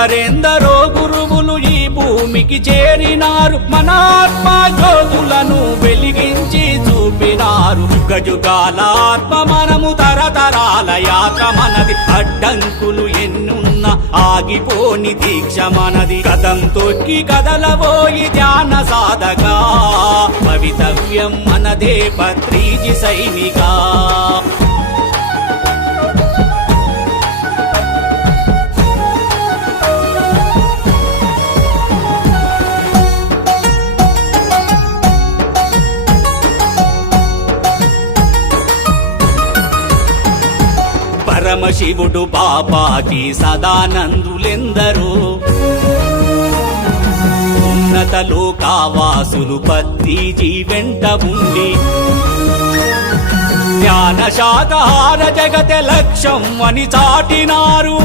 ఎందరెందరో గురువులు ఈ భూమికి చేరినారు, మన ఆత్మ జ్యోతులను వెలిగించి చూపినారు. యుగయుగాల ఆత్మ మనము, తరతరాల యాత్ర మనది. అడ్డంకులు ఎన్నున్నా ఆగిపోని దీక్ష మనది. కదం తొక్కి కదలబోయి ధ్యాన సాధగా, భవితవ్యం మనదే పత్రిజి సైనికా. పరమశివుడు బాబాకి సదానందులెందరో, ఉన్నత లోకావాసులు పత్రిజీ వెంట ఉండి, జ్ఞాన శాకాహార జగతే లక్ష్యం అని చాటినారు.